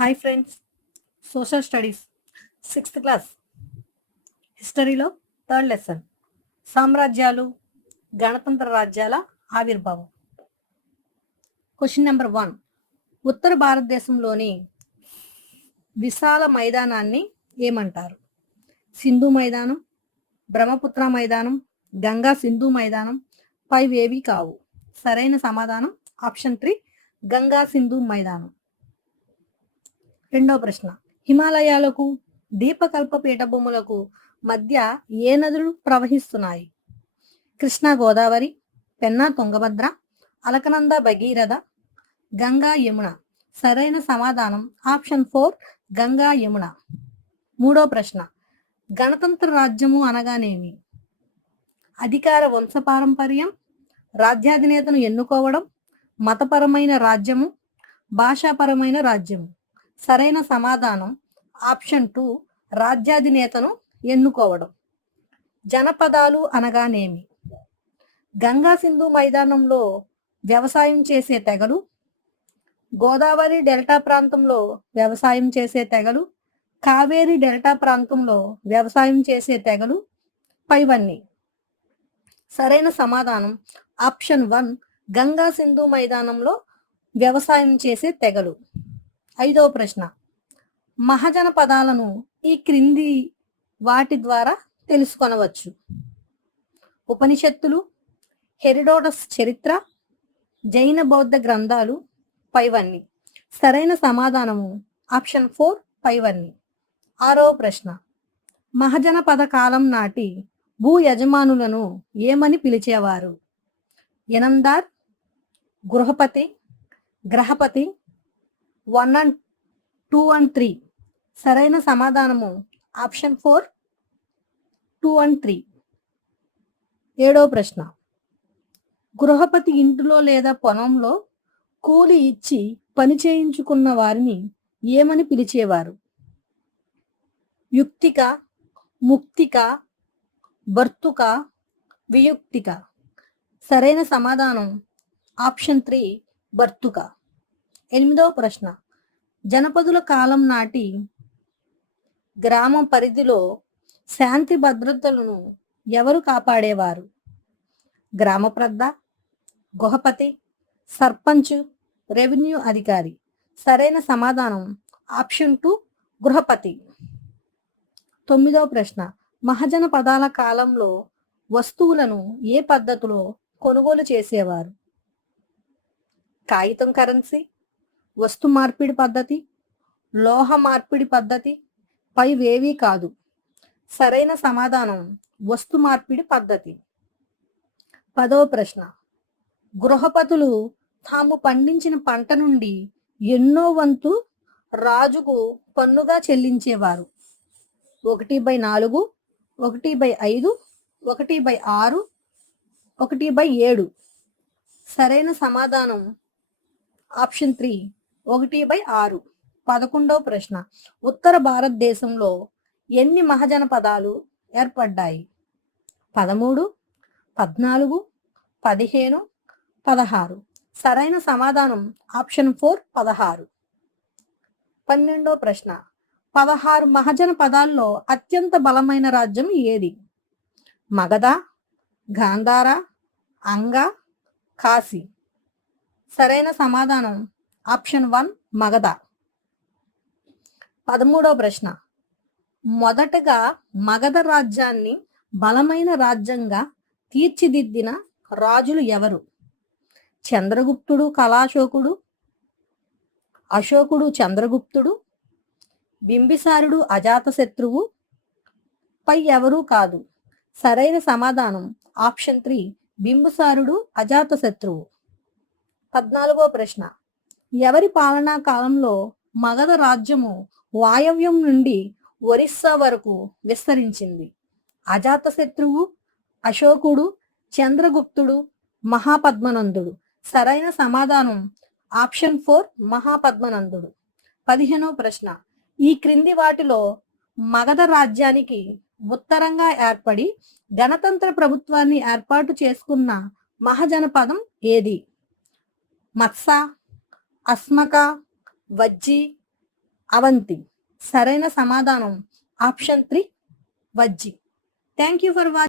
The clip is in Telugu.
Hi friends, social studies 6th class హిస్టరీలో 3rd లెసన్ సామ్రాజ్యాలు, గణతంత్ర రాజ్యాల ఆవిర్భావం. Question number 1. ఉత్తర భారతదేశంలోని విశాల మైదానాన్ని ఏమంటారు? సింధు మైదానం, బ్రహ్మపుత్ర మైదానం, గంగా సింధు మైదానం, పైవేవి కావు. సరైన సమాధానం ఆప్షన్ 3 గంగా సింధు మైదానం. రెండవ ప్రశ్న, హిమాలయాలకు దీపకల్ప పీఠభూములకు మధ్య ఏ నదులు ప్రవహిస్తున్నాయి? కృష్ణా గోదావరి, పెన్నా తుంగభద్ర, అలకనంద భగీరథ, గంగా యమున. సరైన సమాధానం ఆప్షన్ 4 గంగా యమున. మూడో ప్రశ్న, గణతంత్ర రాజ్యము అనగానేమి? అధికార వంశపారంపర్యం, రాజ్యాధినేతను ఎన్నుకోవడం, మతపరమైన రాజ్యము, భాషాపరమైన రాజ్యము. సరైన సమాధానం ఆప్షన్ 2 రాజ్యాధినేతను ఎన్నుకోవడం. జనపదాలు అనగానేమి? గంగా సింధు మైదానంలో వ్యవసాయం చేసే తెగలు, గోదావరి డెల్టా ప్రాంతంలో వ్యవసాయం చేసే తెగలు, కావేరి డెల్టా ప్రాంతంలో వ్యవసాయం చేసే తెగలు, పైవన్నీ. సరైన సమాధానం ఆప్షన్ 1 గంగా సింధు మైదానంలో వ్యవసాయం చేసే తెగలు. ఐదవ ప్రశ్న, మహాజన పదాలను ఈ క్రింది వాటి ద్వారా తెలుసుకొనవచ్చు? ఉపనిషత్తులు, హెరిడోటస్ చరిత్ర, జైన బౌద్ధ గ్రంథాలు, పైవన్నీ. సరైన సమాధానము ఆప్షన్ 4 పైవన్నీ. ఆరవ ప్రశ్న, మహాజన పద కాలం నాటి భూ యజమానులను ఏమని పిలిచేవారు? యనందార్, గృహపతి, గ్రహపతి, 1 and 2 and 3. సరైన సమాధానము ఆప్షన్ 4 2 and 3. ఏడవ ప్రశ్న, గృహపతి ఇంటిలో లేదా పొలంలో కూలి ఇచ్చి పని చేయించుకున్న వారిని ఏమని పిలిచేవారు? యుక్తిక, ముక్తిక, భర్తుక, వియుక్తిక. సరైన సమాధానం ఆప్షన్ 3 భర్తుక. ఎనిమిదవ ప్రశ్న, జనపదుల కాలం నాటి గ్రామం పరిధిలో శాంతి భద్రతలను ఎవరు కాపాడేవారు? గ్రామ ప్రద్ద, గృహపతి, సర్పంచ్, రెవెన్యూ అధికారి. సరైన సమాధానం ఆప్షన్ 2 గృహపతి. తొమ్మిదవ ప్రశ్న, మహాజన పదాల కాలంలో వస్తువులను ఏ పద్ధతిలో కొనుగోలు చేసేవారు? కాగితం కరెన్సీ, వస్తు మార్పిడి పద్ధతి, లోహ మార్పిడి పద్ధతి, పైవేవీ కాదు. సరైన సమాధానం వస్తు మార్పిడి పద్ధతి. పదవ ప్రశ్న, గృహపతులు తాము పండించిన పంట నుండి ఎన్నో వంతు రాజుకు పన్నుగా చెల్లించేవారు? 1/4, 1/5, 1/6, 1/7. సరైన సమాధానం ఆప్షన్ 3 1/6. 11వ ప్రశ్న, ఉత్తర భారతదేశంలో ఎన్ని మహాజన పదాలు ఏర్పడ్డాయి? 13, 14, 15, 16. సరైన సమాధానం ఆప్షన్ 4 16. 12వ ప్రశ్న, 16 మహాజన పదాల్లో అత్యంత బలమైన రాజ్యం ఏది? మగధ, గాంధార, అంగ, కాశీ. సరైన సమాధానం ఆప్షన్ 1 మగధ. 13వ ప్రశ్న, మొదటగా మగధ రాజ్యాన్ని బలమైన రాజ్యంగా తీర్చిదిద్దిన రాజులు ఎవరు? చంద్రగుప్తుడు కళాశోకుడు, అశోకుడు చంద్రగుప్తుడు, బింబిసారుడు అజాతశత్రువు, పై ఎవరూ కాదు. సరైన సమాధానం ఆప్షన్ 3 బింబిసారుడు అజాతశత్రువు. 14వ ప్రశ్న, ఎవరి పాలనా కాలంలో మగధ రాజ్యము వాయవ్యం నుండి ఒరిస్సా వరకు విస్తరించింది? అజాతశత్రువు, అశోకుడు, చంద్రగుప్తుడు, మహాపద్మనందుడు. సరైన సమాధానం ఆప్షన్ 4 మహాపద్మనందుడు. 15వ ప్రశ్న, ఈ క్రింది వాటిలో మగధ రాజ్యానికి ఉత్తరంగా ఏర్పడి గణతంత్ర ప్రభుత్వాన్ని ఏర్పాటు చేసుకున్న మహాజనపదం ఏది? మత్స, అస్మక, వజ్జి, అవంతి. సరైన సమాధానం option 3 Vajji. Thank you for watching.